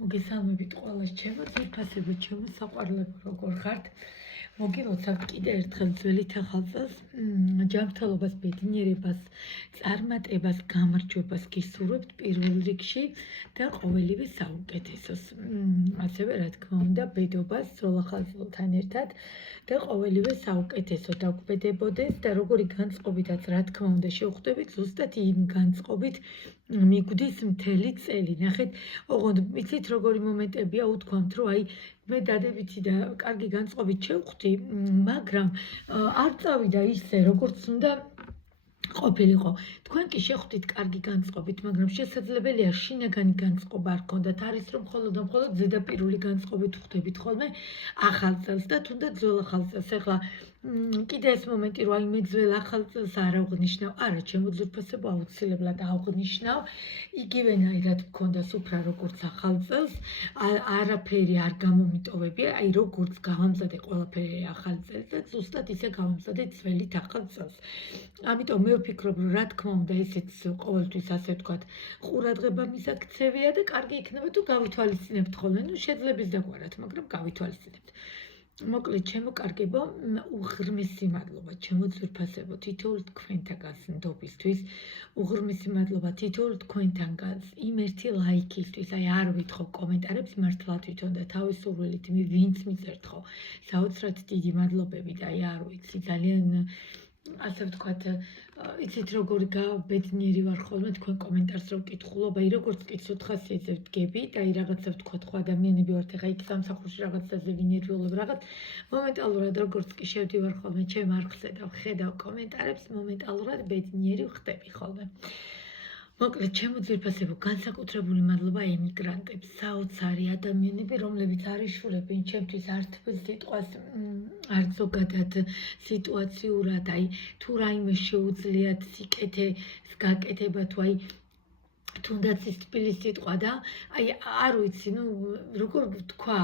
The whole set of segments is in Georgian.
მოგესალმებით ყველას ჩემო ძვირფასებო ჩემო საყვარლებო როგორ ხართ მოგილოცავთ კიდე ერთხელ ძველი ახალწელს ჯანმრთელობას ბედნიერებას წარმატებას გამარჯვებას გისურვებთ პირველ რიგში და ყოველივე საუკეთესოს ასევე რა თქმა უნდა ბედობას ძველ ახალწელთან ერთად და ყოველივე საუკეთესო დაგვბედებოდეს და როგორი განწყობითაც რა თქმა უნდა შევხვდებით ზუსტად იმ განწყობით მიგვდის მთელი წელი ნახეთ ოღონდ იცით როგორი მომენტებია უთქვამთ რომ აი მე დადებითი და კარგი განწყობით შევხვდი მაგრამ არ წავიდა ისე როგორც უნდა ყოფილიყო თქვენ კი შეხვდით კარგი განწყობით მაგრამ შესაძლებელია შინაგანი განწყობა არ გქონდათ არის რომ მხოლოდ ზედაპირული განწყობით ხვდებით ხოლმე ახალ წელს და თუნდაც ძველ ახალ წელს ეხლა კიდე ეს მომენტი რომ აი მე ძველ ახალ წელს არ ავღნიშნავ არა ჩემო ძვირფასებო აუცილებლად ავღნიშნავ იგივენაირად მქონდა სუფრა როგორც ახალ წელს არაფერი არ გამომიტოვებია აი როგორც გავამზადე ყველაფერი ახალ წელს და ზუსტად ისე გავამზადე ძველით ახალ წელს ამიტომ მე ვფიქრობ რომ რა თქმა უნდა ესეც ყოველთვის ასე ვთქვათ ყურადღება მისაქცევია და კარგი იქნება თუ გავითვალისწინებთ ხოლმე ნუ შეძლებს დაგვარათ მაგრამ გავითვალისწინებთ მოკლედ ჩემო კარგებო უღრმესი მადლობა ჩემო ძვირფასებო თითოეულ თქვენთაგანს ნდობისთვის უღრმესი მადლობა თითოეულ თქვენთაგანს იმ ერთი ლაიქისთვის აი არ ვითხოვ კომენტარებს მართლა თვითონ და თავის სურვილით ვინც მიწერთ ხო საოცრად დიდი მადლობები და აი არ ვიცი ძალიან ასე ვთქვათ იცით როგორ ბედნიერი ვარ ხოლმე თქვენ კომენტარს რომ ვკითხულობ აი როგორც კითხოთ ხასიათზე ვდგები და აი რაღაცა ვთქვათ ხო ადამიანები ვართ ახლა იქ სამსახურში რაღაცაზე ვინერვიულობ რაღაც მომენტალურად როგორც კი შევდივარ ხოლმე ჩემ არხზე და ვხედავ კომენტარებს მომენტალურად ბედნიერი ვხდები ხოლმე მოკლედ ჩემო ძვირფასებო განსაკუთრებული მადლობა ემიგრანტებს საოცარი ადამიანები რომლებიც არ იშურებენ ჩემთვის არც სიტყვას არ ზოგადად სიტუაციურად აი თუ რაიმე შეუძლიათ სიკეთეს გაკეთება თუ აი თუნდაც ის თბილი სიტყვა და აი არ ვიცი ნუ როგორ ვთქვა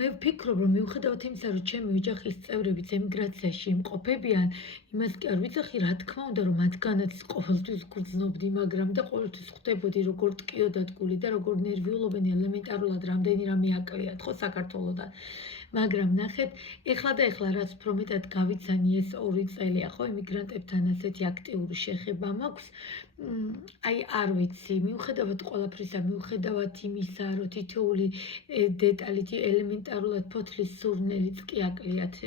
მე ვფიქრობ რომ მიუხედავად იმისა რომ ჩემი ოჯახის წევრებიც ემიგრაციაში იმყოფებიან იმას კი არ ვიცახი რა თქმა უნდა რომ მათგანაც ყოველთვის გრძნობდი მაგრამ და ყოველთვის ხვდებოდი როგორ ტკიოდათ გული და როგორ ნერვიულობენ ელემენტარულად რამდენი რამე აკლიათ ხო საქართველოდან მაგრამ ნახეთ ეხლა რაც უფრო მეტად გავიცანი ეს 2 წელია ხო იმიგრანტებთან ასეთი აქტიური შეხება მაქვს აი არ ვიცი მიუხედავად ყველაფრისა მიუხედავად იმისა რომ თითოეული დეტალით ელემენტარულად ფოთლის სურნელიც კი აკლიათ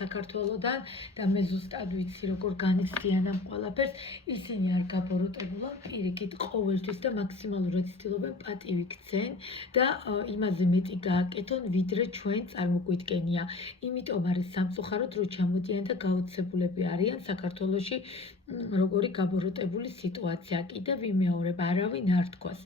საქართველოდან და მე ზუსტად ვიცი როგორ განიცდიან ამ ყველაფერს ისინი არ გაბოროტებულან პირიქით ყოველთვის და მაქსიმალურად ცდილობენ პატივი გცენ და იმაზე მეტი გააკეთონ ვიდრე ჩვენ წარმოგვიდგენია იმიტომ არის სამწუხაროდ რომ ჩამოდიან და გაოცებულები არიან საქართველოში როგორი გაბოროტებული სიტუაცია კიდე ვიმეორებ არავინ არ თქვას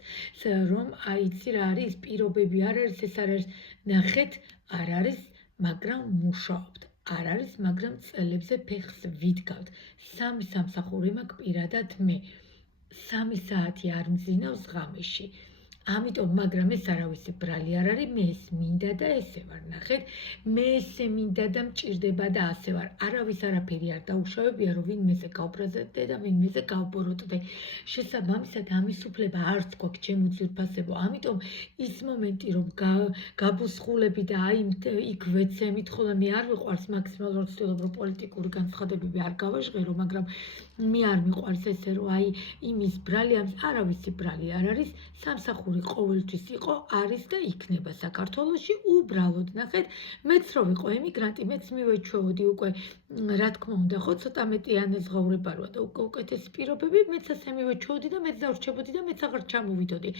რომ აიცი რა არის პირობები არ არის ეს არ არის ნახეთ არ არის მაგრამ მუშაობთ არ არის მაგრამ წელებზე ფეხს ვიდგავთ 3 სამსახური მაქვს პირადად მე 3 საათი არ მძინავს ღამეში ამიტომ მაგრამ ეს არავისი ბრალი არ არის მე ეს მინდა და ესე ვარ ნახეთ მე ესე მინდა და მჭირდება და ასე ვარ არავის არაფერი არ დაუშავებია რომ ვინმეზე გავბრაზდე და ვინმეზე გავბოროტდე შესაბამისად ამის უფლება არც გვაქვს ჩემო ძვირფასებო ამიტომ ის მომენტი რომ გაბუსხულები და აი იქ ვეცემით ხოლმე მე არ მიყვარს მაქსიმალურად ვცდილობ რომ პოლიტიკური განცხადებები არ გავაჟღერო მაგრამ მე არ მიყვარს ესე რომ აი იმის ბრალი ამის არავისი ბრალი არ არის სამსახური ყოველთვის იყო არის და იქნება საქართველოში უბრალოდ ნახეთ მეც რო ვიყო ემიგრანტი მეც მივეჩვეოდი უკვე რა თქმა უნდა ხო ცოტა მეტი ანაზღაურება როა და უკეთესი პირობები მეც ასე მივეჩვეოდი და მეც დავრჩებოდი და მეც აღარ ჩამოვიდოდი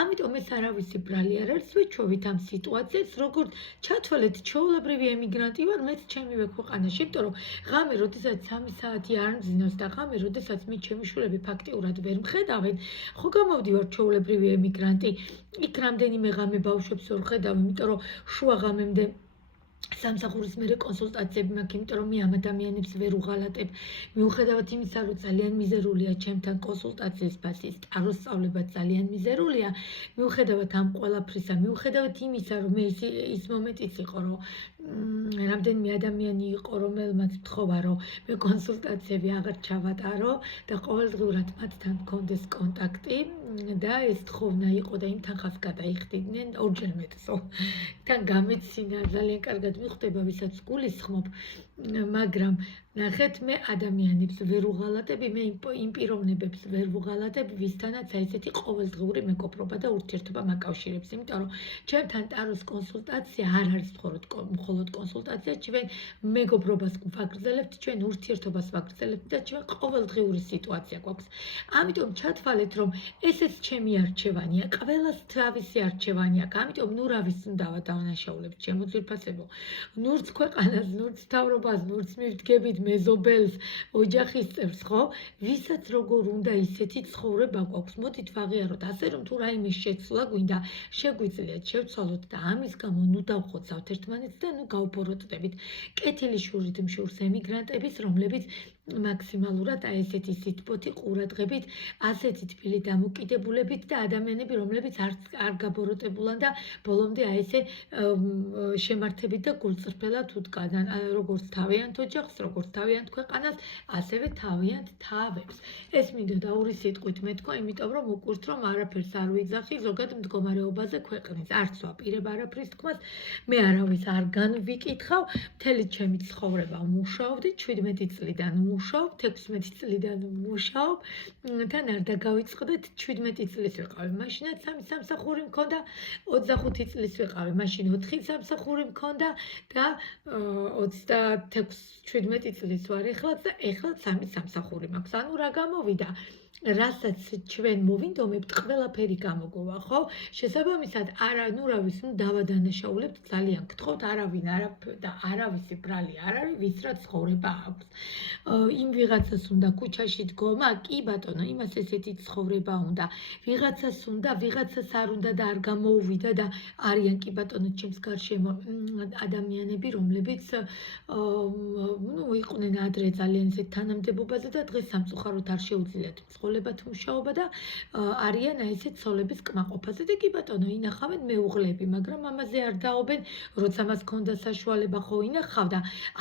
ამიტომ ეს არავისი ბრალი არ არის ვეჩვევით ამ სიტუაციას როგორც ჩათვალეთ ჩვეულებრივი ემიგრანტი ვარ მეც ჩემივე ქვეყანაში იმიტომ რომ ღამე როდესაც 3 საათი არ მძინავს და ღამე როდესაც მე ჩემი შვილები ფაქტიურად ვერ მხედავენ ხო გამოვდივარ ჩვეულებრივი ემიგრანტი იქ რამდენიმე ღამე ბავშვებს ვერ ხედავ იმიტომ რომ შუა ღამემდე სამსახურის მერე კონსულტაციები მაქვს, იმიტომ რომ მე ამ ადამიანებს ვერ უღალატებ. მიუხედავად იმისა, რომ ძალიან მიზერულია ჩემთან კონსულტაციის ფასის, ტაროს სწავლება ძალიან მიზერულია, მიუხედავად ამ ყველაფრისა, მიუხედავად იმისა, რომ მე ის მომენტიც იყო, რომ რამდენიმე ადამიანი იყო, რომელმაც მთხოვა, რომ მე კონსულტაციები აღარ ჩავატარო და ყოველდღურად მათთან მქონდეს კონტაქტი და ეს თხოვნა იყო და იმ თანხას გადაიხდიდნენ ორჯერ მეტსო. თან გამეცინა ძალიან კარგად მიხვდება, ვისაც გულისხმობ, მაგრამ ნახეთ, მე ადამიანებს ვერ უღალატები, მე იმ პიროვნებებს ვერ ვუღალატებ, ვისთანაც ესეთი ყოველდღიური მეგობრობა და ურთიერთობა მაკავშირებს, იმიტომ რომ ჩემთან ტაროს კონსულტაცია არ არის მხოლოდ კონსულტაცია, ჩვენ მეგობრობას ვაგრძელებთ, ჩვენ ურთიერთობას ვაგრძელებთ და ჩვენ ყოველდღიური სიტუაცია გვაქვს. ამიტომ ჩათვალეთ, რომ ესეც ჩემი არჩევანია, ყველას თავისი არჩევანი აქვს, ამიტომ ნურავის უნდა დავანაშაულებთ, ჩემო ძვირფასებო. ნურც ქვეყანას, ნურც მთავრობას, ნურც მივდგებით მეზობელს, ოჯახის წევრს, ხო? ვისაც როგორ უნდა ისეთი ცხოვრება გვაქვს. მოდით ვაღიაროთ, ასე რომ თუ რაიმე შეცვლა გვინდა, შეგვიძლიათ შევცვალოთ და ამის გამო ნუ დავხოცავთ ერთმანეთს და ნუ გავფოროტდებით. კეთილი შურით მშურს ემიგრანტების, რომლებიც მაქსიმალურად ესეთი სიტბოთი ყურადღებით, ასეთი თბილი დამოკიდებულებით და ადამიანები, რომლებიც არ გაბოროტებულან და ბოლომდე ესე შემართებით და გულწრფელად უთქადან, როგორც თავიანთ ოჯახს, როგორც თავიანთ ქვეყანას, ასევე თავიანთ თავებს. ეს მინდოდა ორი სიტყვით მეთქვა, იმიტომ რომ უკვირთ, რომ არაფერს არ ვიძახი ზოგად მდგომარეობაზე ქვეყნის. არც ვაპირებ არაფრის თქმას, მე არავის არ განვიკითხავ, მთელი ჩემი ცხოვრება ვმუშაობდი, 17 წლიდან ვმუშაობ, 16 წლიდან ვმუშაობ, თან არ დაგავიწყდეთ, 17 წლის ვიყავი, მაშინაც 3 სამსახური მქონდა, 25 წლის ვიყავი, მაშინ 4 სამსახური მქონდა და 17 წლის ვარ ეხლაც და ეხლა 3 სამსახური მაქვს. ანუ რა გამოვიდა? რასაც ჩვენ მოვინდომებთ, ყველაფერი გამოგოვა, ხო? შესაბამისად, ნურავის დავადანაშაულებთ, ძალიან გთხოვთ, არავისი ბრალი არ არის, ვის რა ცხოვრება აქვს. იმ ვიღაცას უნდა ქუჩაში დგომა, კი ბატონო, იმას ესეთი ცხოვრება უნდა. ვიღაცას უნდა, ვიღაცას არ უნდა და არ გამოუვიდა და არიან კი ბატონო ჩემს გარშემო ადამიანები, რომლებიც იყვნენ ადრე ძალიან ისეთ თანამდებობაზე და დღეს სამწუხაროდ არ შეუძლიათ ცხოველებად მუშაობა და არიან ესეთ ცოლების კმაყოფაზე და კი ბატონო ინახავენ მეუღლები, მაგრამ ამაზე არ დაობენ, როცა მას ქონდა საშუალება ხო ინახავდა.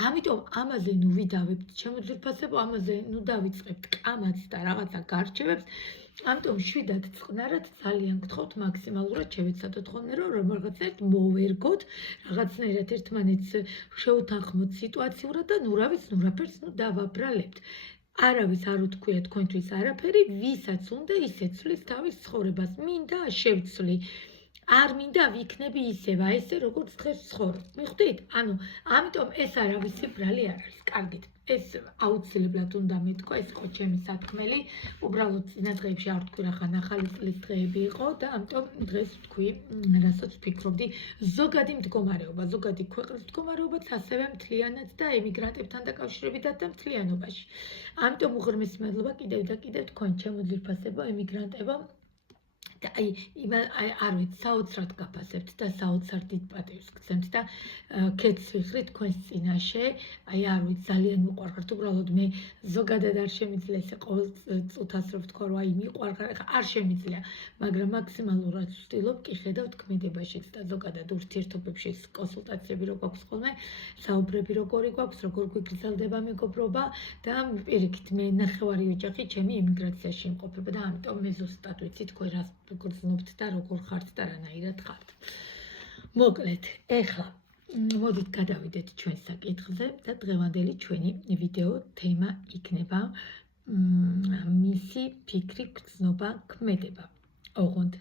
ამიტომ ამაზე ნუ ვიდავებთ, ჩემო ძვირფასებო, ამაზე ნუ დავიწყებთ კამათს და რაღაცა გარჩევებს. ამიტომ შვიდად წყნარად ძალიან გთხოვთ მაქსიმალურად შევეცადოთ ხოლმე რომ რაღაცნაირად მოვერგოთ, რაღაცნაირად ერთმანეთს შევთანხმოთ სიტუაციურად და ნურავის ნურაფერს ნუ დავაბრალებთ. არავის არ უთქვია თქვენთვის არაფერი, ვისაც უნდა ისეცვლის თავის ცხოვრებას, მინდა შევცვლი. არ მინდა ვიქნები ისევა, ესე როგორც დღეს ვცხოვრობ. მიხვდით? ანუ ამიტომ ეს არავისი ბრალი არ არის. კარგით. ეს აუცილებლად უნდა მეთქვა, ეს იყო ჩემი სათქმელი. უბრალოდ წინა დღეებში არ ვთქვი, რახან ახალი წლის დღეები იყო და ამიტომ დღეს ვთქვი, რასაც ვფიქრობდი, ზოგადი მდგომარეობა, ზოგადი ქვეყნის მდგომარეობაც ასევე მთლიანად და ემიგრანტებთან დაკავშირებითაც და მთლიანობაში. ამიტომ უღრმესი მადლობა კიდევ და კიდევ თქვენ ჩემო ძვირფასებო ემიგრანტებო. და არ ვიცი, საოცრად გაფასებთ და საოცარ დიდ პატივს გცემთ და ქეთს ვიხრი თქვენს წინაშე. არ ვიცი, ძალიან მიყვარხართ, უბრალოდ მე ზოგადად არ შემიძლია ესე ყოველ წუთას რომ ვთქვა, რომ მიყვარხარ, არ შემიძლია, მაგრამ მაქსიმალურად ვცდილობ, კი ხედავთ ქმედებაშიც და ზოგადად ურთიერთობებში კონსულტაციები რო გვაქვს ხოლმე, საუბრები როგორი გვაქვს, როგორ გვიგრძელდება მეგობრობა და პირიქით მე ნახევარი ოჯახი ჩემი ემიგრაციაში იმყოფება და ამიტომ მე ზუსტად ვიცი თქვენ რას გრძნობთ და როგორ ხართ და რანაირად ხართ. მოკლედ, ეხლა მოდით გადავიდეთ ჩვენს საკითხზე და დღევანდელი ჩვენი ვიდეო თემა იქნება მისი ფიქრი, გრძნობა, ქმედება. ოღონდ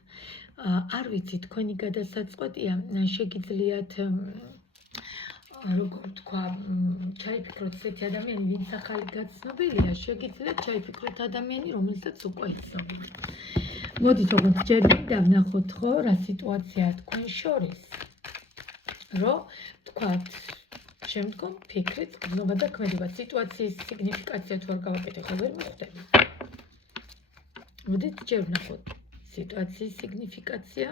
არ ვიცი, თქვენი გადასაწყვეტია, შეგიძლიათ როგორ თქვა, ჩაიფიქროთ ესეთი ადამიანი, ვინც ახალი გაცნობილია, შეგიძლიათ ჩაიფიქროთ ადამიანი, რომელსაც უკვე იცნობთ. მოდით, ოღონდ ჯერ მინდა ვნახოთ, ხო, რა სიტუაციაა თქვენ შორის, რომ თქვათ, შემდგომ ფიქრით, გრძნობა და ქმედება, სიტუაციის სიგნიფიკაცია თუ არ გავაკეთე, ხო ვერ მიხვდები. მოდით, ჯერ ვნახოთ სიტუაციის სიგნიფიკაცია.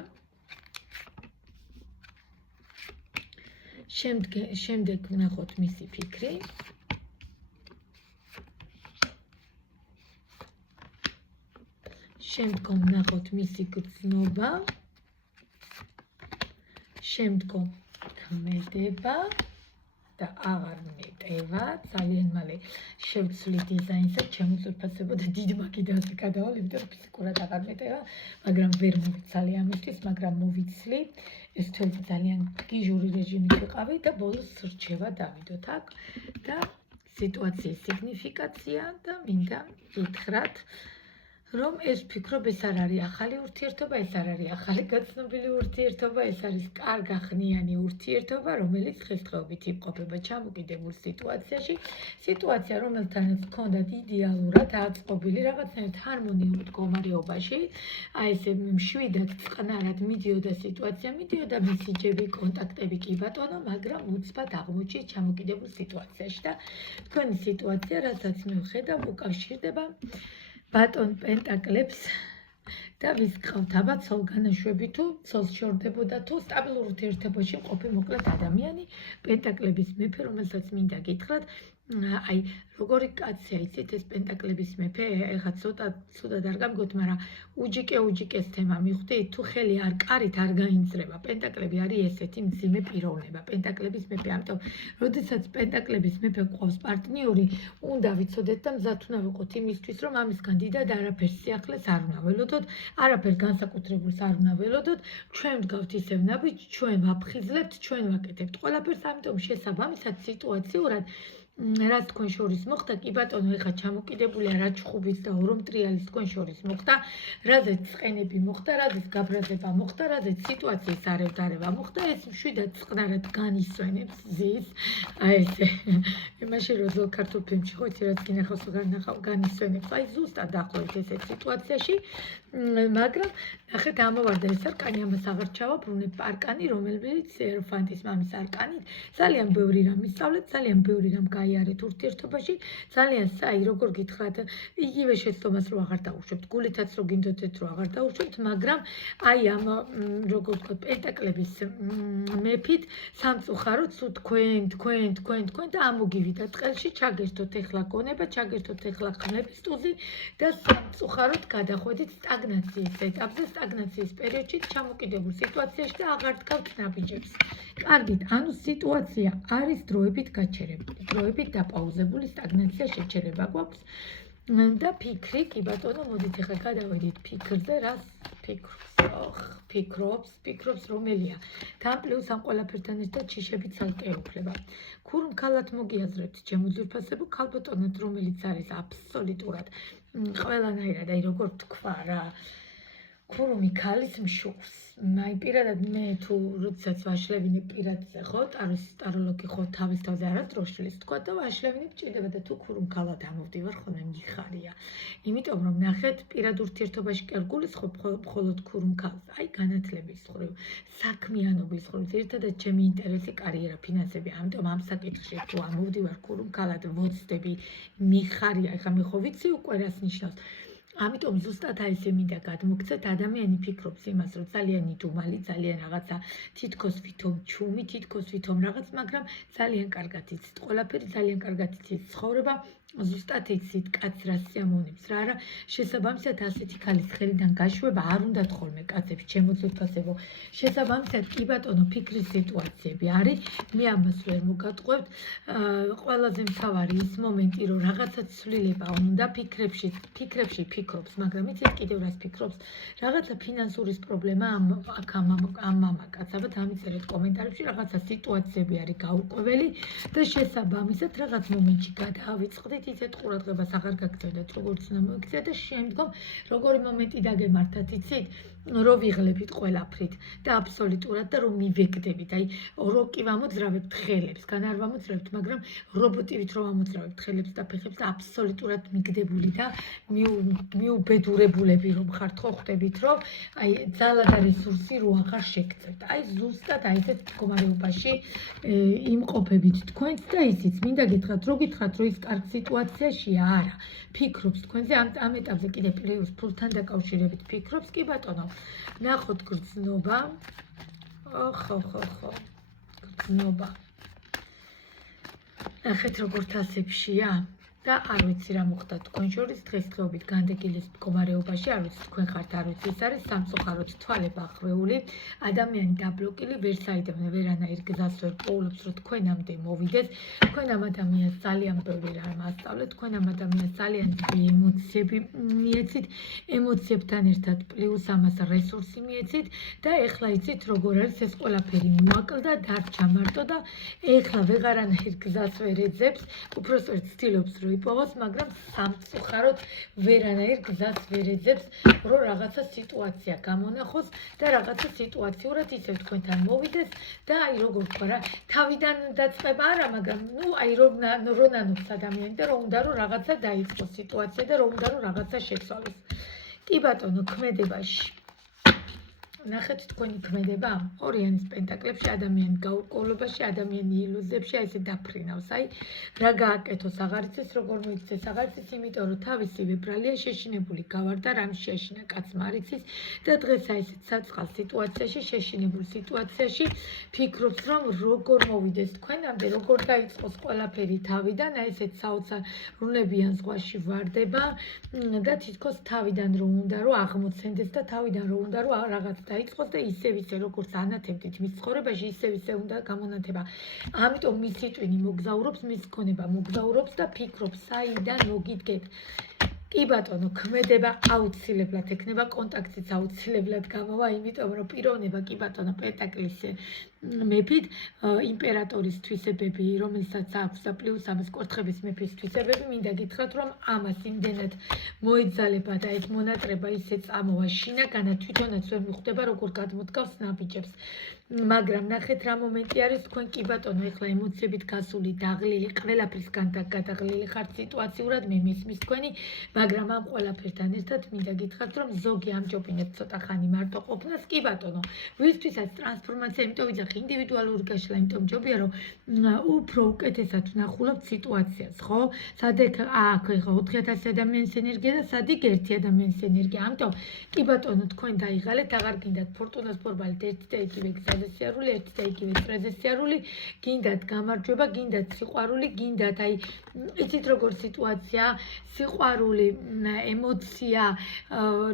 შემდეგ ვნახოთ მისი ფიქრი. შემდგომ ვნახოთ მისი გრძნობა. შემდგომ ქმედება და აღარ მეტევა. ძალიან მალე შევცვლი დიზაინსა, შემოწურფასებო და დიდ მაგიდაზე გადავალ, იმიტომ რომ ფიზიკურად აღარ მეტევა, მაგრამ ვერ მოვიცალი ამისთვის, მაგრამ მოვიცლი. ეს თველი ძალიან გიჟური რეჟიმით ვიყავი და ბოლოს რჩევა დავიდოთ აქ და სიტუაციის სიგნიფიკაცია და მინდა გითხრათ, რომ ეს ვფიქრობ, ეს არ არის ახალი ურთიერთობა, ეს არ არის ახალი გაცნობილი ურთიერთობა, ეს არის კარგახნიანი ურთიერთობა, რომელიც დღესდღეობით იმყოფება ჩამოკიდებულ სიტუაციაში. სიტუაცია, რომელთანაც ჰქონდათ იდეალურად აწყობილი რაღაცნაირად ჰარმონიულ მდგომარეობაში, აი ესე მშვიდად, წყნარად მიდიოდა სიტუაცია, მიდიოდა მესიჯები, კონტაქტები კი ბატონო, მაგრამ უცბად აღმოჩნდა ჩამოკიდებულ სიტუაციაში და თქვენი სიტუაცია, რასაც მე ვხედავ, უკავშირდება ბატონ პენტაკლებს და ვის გყავთ აბა ცოლგანაშვები თუ ცოლს შორდებოდა თუ სტაბილურ ურთიერთობაში მყოფი მოკლედ ადამიანი, პენტაკლების მეფე, რომელსაც მინდა გითხრათ, აი როგორი კაცია, იცით ეს პენტაკლების მეფე, ეხლა ცოტა არ გამიგოთ, მაგრამ უჯიკეს თემა მივხვდით, თუ ხელი არ კარით არ გაინძრება. პენტაკლები არის ესეთი მძიმე პიროვნება, პენტაკლების მეფე, ამიტომ როდესაც პენტაკლების მეფე გვყავს პარტნიორი, უნდა ვიცოდეთ და მზად უნდა ვიყოთ იმისთვის, რომ ამისგან დიდად არაფერს სიახლეს არ უნდა ველოდოთ, არაფერ განსაკუთრებულს არ უნდა ველოდოთ, ჩვენ ვდგავთ ისევ ნაბიჯ, ჩვენ ვაფხიზლებთ, ჩვენ ვაკეთებთ ყველაფერს, ამიტომ შესაბამისად სიტუაციურად რაც თქვენ შორის მოხდა, კი ბატონო, ეხლა ჩამოკიდებულია რა ჩხუბის და ორომტრიალის თქვენ შორის მოხდა, რაზეც წყენები მოხდა, რაზეც გაბრაზება მოხდა, რაზეც სიტუაციის არევდარება მოხდა, ეს მშვიდად წყნარად განისვენებს ზის, აი ესე. იმაში რომ ზოგ ქართულ ფილმში ხო იცი რაც გინახავს განისვენებს, აი ზუსტად დაახლოებით ესეთ სიტუაციაში, მაგრამ ნახეთ ამოვარდა ეს არკანი, ამას აღარ ჩავაბრუნებ, არკანი, რომელიც ეროფანტის მამის არკანით, ძალიან ბევრი რამ ისწავლეთ, ძალიან ბევრი რამ გაიარეთ ურთიერთობაში, ძალიან საი, როგორ გითხრათ, იგივე შეცდომას რო აღარ დაუშვებთ, გულითაც რო გინდოდეთ რო აღარ დაუშვებთ, მაგრამ აი ამ როგორ ვთქვათ, პენტაკლების მეფით სამწუხაროდ სულ თქვენ და ამოგივიდა ტყელში, ჩაგერთოთ ეხლა გონება, ჩაგერთოთ ეხლა ხმების ტუზი და სამწუხაროდ გადახვედით სტაგნაციის ეტაპზე, სტაგნაციის პერიოდში ჩამოკიდებულ სიტუაციაში და აღარ დგავთ ნაბიჯებს. კარგით, ანუ სიტუაცია არის დროებით გაჩერებული, დროებით დაპაუზებული, სტაგნაცია შეჩერება გვაქვს და ფიქრი, კი ბატონო, მოდით ეხლა გადავედით ფიქრზე, რას ფიქრობს რომელია. თან პლუს ამ ყველაფერთან ერთად შიშები ცალკე ეუფლება. ქურუმქალად მოგიაზრებთ ჩემო ძვირფასებო, ქალბატონად, რომელიც არის აბსოლუტურად ყველანაირად, აი როგორ თქვა რა, ქურუმი ქალის მშურს. აი პირადად მე თუ როდესაც ვაშლევინებ პირადზე ხო, ტაროლოგი ხო თავის თავზე არასდროს შლის თქვა და ვაშლევინებ ჭირდება და თუ ქურუმქალად ამოვდივარ ხოლმე მიხარია. იმიტომ რომ ნახეთ პირად ურთიერთობაში კი არ გულისხმობ მხოლოდ ქურუმქალს, აი განათლების მხრივ, საქმიანობის მხრივ, ერთადაც ჩემი ინტერესი კარიერა, ფინანსები, ამიტომ ამ საკითხში თუ ამოვდივარ ქურუმქალად ვოცდები მიხარია, ეხლა მე ხო ვიცი უკვე რას ნიშნავს. ამიტომ ზუსტად აი ესე მინდა გადმოგცეთ, ადამიანი ფიქრობს იმას, რომ ძალიან ნიდუმალი, ძალიან რაღაცა თითქოს ვითომ ჩუმი, თითქოს ვითომ რაღაც, მაგრამ ძალიან კარგად იცით ყველაფერი, ძალიან კარგად იცით ცხოვრება, ზუსტად იცით კაცს რა სიამოვნებს, რა არა, შესაბამისად ასეთი ქალის ხელიდან გაშვება არ უნდათ ხოლმე კაცებს, ჩემო ძვირფასებო. შესაბამისად კი ბატონო, ფიქრის სიტუაციები არის, მე ამას ვერ მოგატყუებთ. ყველაზე მთავარი ის მომენტი, რომ რაღაცა ცვლილება უნდა ფიქრებში ფიქრობს, მაგრამ იცით კიდევ რას ფიქრობს, რაღაცა ფინანსურის პრობლემა ამ მამაკაცს, აბა დამიწერეთ კომენტარებში, რაღაცა სიტუაციები არის გაურკვეველი და შესაბამისად რაღაც მომენტში გადაავიწყდით, ისეთ ყურადღებას აღარ გაგცემდეთ, როგორც უნდა მოიქცეთ და შემდგომ როგორი მომენტი დაგემართათ, იცით, რომ ვიღლებით ყველაფრით და აბსოლუტურად და რომ მივეგდებით, აი რო კი ვამოძრავებთ ხელებს, გან არ ვამოძრავებთ, მაგრამ რობოტივით რო ვამოძრავებთ ხელებს და ფეხებს და აბსოლუტურად მიგდებული და მიუბედურებულები რომ ხართ, ხო ხვდებით, რომ აი ძალა და რესურსი რო აღარ შეგწევთ. აი ზუსტად აი ესეთ მდგომარეობაში იმყოფებით თქვენც და ისიც მინდა გითხრათ, რომ ის კარგ სიტუაციაშია, არა. ფიქრობს თქვენზე, ამ ეტაპზე კიდე პლუს ფულთან დაკავშირებით ფიქრობს, კი ბატონო. ნახოთ გრძნობა. ხო. გრძნობა. ნახეთ როგორ თასებშია და არ ვიცი რა მოხდა თქვენ შორის დღესდღეობით განდეგილის მდგომარეობაში, არ ვიცი თქვენ ხართ, არ ვიცი ეს არის სამწუხაროდ თვალე ბახრეული, ადამიანი დაბლოკილი, ვერ საიდანვე ვერანაირ გზას ვერ პოულობს, რომ თქვენამდე მოვიდეს, თქვენ ამ ადამიანს ძალიან ბევრი რამ ასწავლეთ, თქვენ ამ ადამიანს ძალიან დიდი ემოციები მიეცით, ემოციებთან ერთად პლუს ამას რესურსი მიეცით და ეხლა იცით როგორ არის ეს ყველაფერი მოაკლდა, დარჩა მარტო და ეხლა ვეღარანაირ გზას ვერ ეძებს, უпростоრ ცდილობს რომ იპოვოს, მაგრამ სამწუხაროდ ვერანაირ გზას ვერ ეძებს, რომ რაღაცა სიტუაცია გამონახოს და რაღაცა სიტუაციურად ისევ თქვენთან მოვიდეს და აი როგორ თქვა რა, თავიდან დაწყება არა, მაგრამ აი რომ ნანობს ადამიანი და რომ უნდა რომ რაღაცა დაიწყოს სიტუაცია და რომ უნდა რომ რაღაცა შეცვალოს. კი ბატონო, ქმედებაში ნახეთ თქვენი ქმედება ორიანის პენტაკლებში ადამიანი გაურკვევლობაში, ადამიანი ილუზიებში, აი ესე დაფრინავს, აი რა გააკეთოს აღარ იცის, როგორ მოიქცეს აღარ იცის, იმიტომ რომ თავისი ვიბრალია შეშინებული გავარდა, რამ შეაშინა კაცმა არ იცის და დღეს აი ესე საწყალ სიტუაციაში, შეშინებულ სიტუაციაში ფიქრობს, რომ როგორ მოვიდეს თქვენამდე, როგორ დაიწყოს ყველაფერი თავიდან, აი ესე საოცარუნებიან ზღვაში ვარდება და თითქოს თავიდან რომ უნდა რომ აღმოცენდეს და თავიდან რომ უნდა რომ რაღაც დაიწყოს და ისევ როგორც ანათებდით მის ცხოვრებაში, ისევ უნდა გამონათება. ამიტომ მისი ტვინი მოგზაურობს, მის ქონება მოგზაურობს და ფიქრობს, საიდან მოგიდგეთ. კი ბატონო, ქმედება აუცილებლად ექნება, კონტაქტიც აუცილებლად გამოვა, იმიტომ რომ პიროვნება კი ბატონო პენტაკლის მეფით, იმპერატორის თვისებები, რომელსაც აქვს და პლუს ამას კურთხების მეფის თვისებები, მინდა გითხრათ, რომ ამას იმდენად მოეძალება და ეს მონატრება ისე წამოვა შინაგანად, თვითონაც ვერ მიხვდება, როგორ გადმოდგავს ნაბიჯებს. მაგრამ ნახეთ რა მომენტი არის, თქვენ კი ბატონო, ეხლა ემოციებით გასული, დაღლილი, ყველაფრისგან გადაღლილი ხართ სიტუაციურად, მე მისმის თქვენი, მაგრამ ამ ყველაფერთან ერთად მინდა გითხრათ, რომ ზოგი ამჯობინეთ ცოტა ხანი მარტო ყოფნას, კი ბატონო, ვისთვისაც ტრანსფორმაცია, იმიტომ ვიძახი ინდივიდუალური გაშლა, იმიტომ ჯობია, რომ უფრო უკეთესად ვნახულობთ სიტუაციას, ხო? სად აქ ეხლა 4000 ადამიანის ენერგია და სად იქ 1 ადამიანის ენერგია, ამიტომ კი ბატონო, თქვენ დაიღალეთ, აღარ გინდათ ფორტუნას ბორბალით ერთი და იგივე გზაზე სიარული, ერთი და იგივე წრეზე სიარული, გინდათ გამარჯვება, გინდათ სიყვარული, გინდათ აი იცით როგორ სიტუაცია, სიყვარული, ემოცია,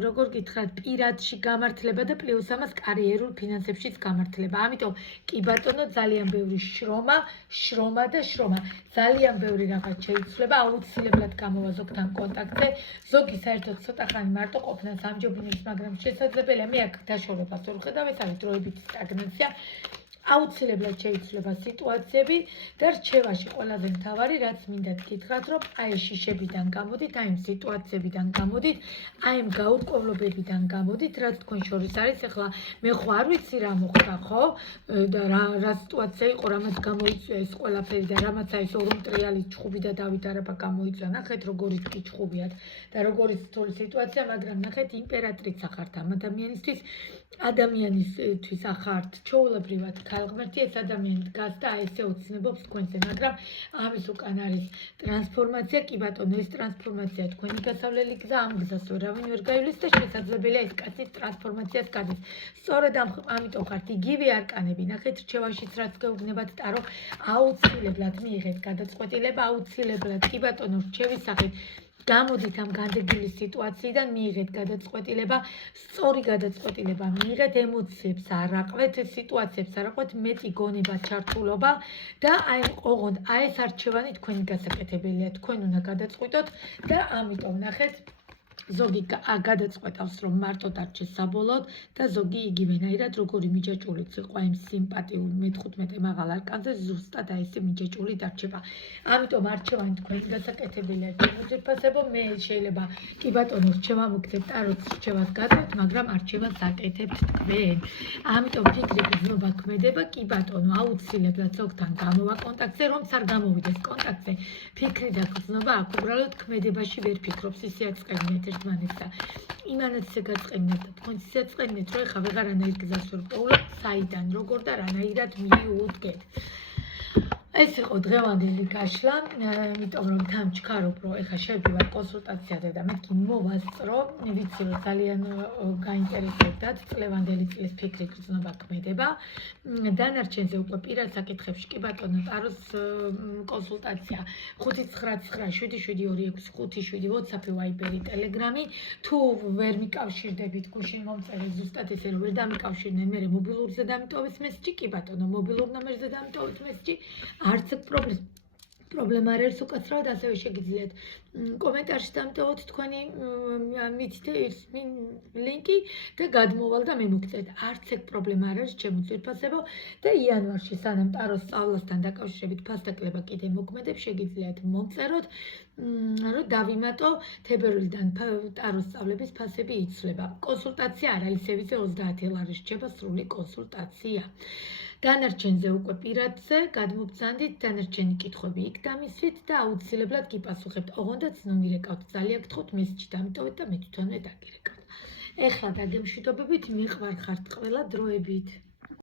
როგორ გითხრათ, პირადში გამართლება და პლუს ამას კარიერულ ფინანსებშიც გამართლება. ამიტომ კი ბატონო, ძალიან ბევრი შრომა და შრომა. ძალიან ბევრი რაღაც შეიცვლება, აუცილებლად გამოვა ზოგთან კონტაქტზე. ზოგი საერთოდ ცოტა ხანი მარტო ყოფნას ამჯობინებს, მაგრამ შესაძლებელია მე აქ დაშორებას ვერ ვხედავ, ეს არის დროებითი სტაგნაცია. აუცილებლად შეიცვლება სიტუაციები და რჩევაში ყველაზე მთავარი, რაც მინდათ გითხრათ, რომ აი შიშებიდან გამოდით, აი ამ სიტუაციებიდან გამოდით, აი ამ გაურკვევლობებიდან გამოდით, რაც თქვენ შორის არის. ეხლა მე ხო არ ვიცი რა მოხდა, ხო? და რა სიტუაცია იყო, რამაც გამოიწვია ეს ყველაფერი და რამაც აი ეს ორმტრიალი ჩხუბი და დავით არაბა გამოიწვია. ნახეთ როგორიც კი ჩხუბიათ და როგორიც რთული სიტუაცია, მაგრამ ნახეთ იმპერატრიცა ხართ ამ ადამიანისთვის, ადამიანისთვის ახართ ჩვეულებრივად ქალღმერთი, ეს ადამიანი დგას და აი ესე ოცნებობს თქვენზე, მაგრამ ამის უკან არის ტრანსფორმაცია, კი ბატონო, ეს ტრანსფორმაცია თქვენი გასავლელი გზა, ამ გზას ვერავინ ვერ გაივლის და შესაძლებელია ეს კაცი ტრანსფორმაციას გადის. სწორედ ამიტომ ხართ იგივე არკანები, ნახეთ რჩევაშიც რაც გეუბნებათ ტარო, აუცილებლად მიიღეთ გადაწყვეტილება, აუცილებლად კი ბატონო, რჩევის სახით გამოდით ამ განდეგილი სიტუაციიდან, მიიღეთ გადაწყვეტილება, სწორი გადაწყვეტილება მიიღეთ, ემოციებს არ აყვეთ, სიტუაციებს არ აყვეთ, მეტი გონება, ჩართულობა და აი ოღონდ აი ეს არჩევანი თქვენი გასაკეთებელია, თქვენ უნდა გადაწყვიტოთ და ამიტომ ნახეთ ზოგი გადაწყვეტავს, რომ მარტო დარჩეს საბოლოოდ და ზოგი იგივენაირად როგორი მიჯაჭულიც იყო იმ სიმპათიურ მე-15 მაღალ არკანზე, ზუსტად აი ესე მიჯაჭული დარჩება. ამიტომ არჩევანი თქვენი გასაკეთებელია, ძირფასებო, მე შეიძლება კი ბატონო რჩევა მოგცემთ, ტაროც რჩევას გადავთ, მაგრამ არჩევას აკეთებთ თქვენ. ამიტომ ფიქრი გრძნობა ქმედება, კი ბატონო, აუცილებლად ზოგთან გამოვა კონტაქტზე, რომც არ გამოვიდეს კონტაქტზე. ფიქრი და გრძნობა აქ უბრალოდ ქმედებაში ვერ ფიქრობს, ისე აწყენებთ ერთმანეთს და იმანაც ისე გაწყენებთ და თქვენ ისე აწყენებთ, რომ ეხლა ვეღარანაირ გზას ვერ პოულობთ, საიდან, როგორ და რანაირად მიუდგეთ. ეს იყო დღევანდელი გაშლა, იმიტომ რომ თან ჩქარობ, რომ ეხლა შევდივარ კონსულტაციაზე და მეთქი მოვასწრო, ვიცი რომ ძალიან გაინტერესებდათ, წლევანდელი წლის ფიქრი გრძნობა ქმედება. დანარჩენზე უკვე პირად საკითხებში კი ბატონო ტაროს კონსულტაცია 5997726 WhatsApp-ი, Viber-ი, Telegram-ი. თუ ვერ მიკავშირდებით გუშინ მომწერეთ ზუსტად ესე რომ ვერ დამიკავშირდნენ, მე მობილურზე დამიტოვეთ მესიჯი, კი ბატონო, მობილურ ნომერზე დამიტოვეთ მესიჯი. არც პრობლემა არ არის, უკაცრავად ასევე შეგიძლიათ კომენტარში დამტოვოთ თქვენი მითითე ლინკი და გადმოვალ და მე მოგწევთ. არც ეგ პრობლემა არ არის, ჩემო ძვირფასებო და იანვარში სანამ ტაროს სწავლასთან დაკავშირებით ფასდაკლება კიდე მოქმედებს, შეგიძლიათ მომწეროთ, რომ დავიმატო თებერვლიდან ტაროს სწავლების ფასები იცვლება. კონსულტაცია არა, ისევ 30 ლარი რჩება სრული კონსულტაცია. დანარჩენზე უკვე პირადზე გადმოგბრძანდით, დანარჩენი კითხვები იქ დამისვით და აუცილებლად გიპასუხებთ. ოღონდაც ნუ მირეკავთ, ძალიან გთხოვთ, მესიჯი დამიტოვეთ და მე თვითონვე დაგირეკავთ. ეხლა დაგემშვიდობებით, მიყვარხართ ყველა დროებით.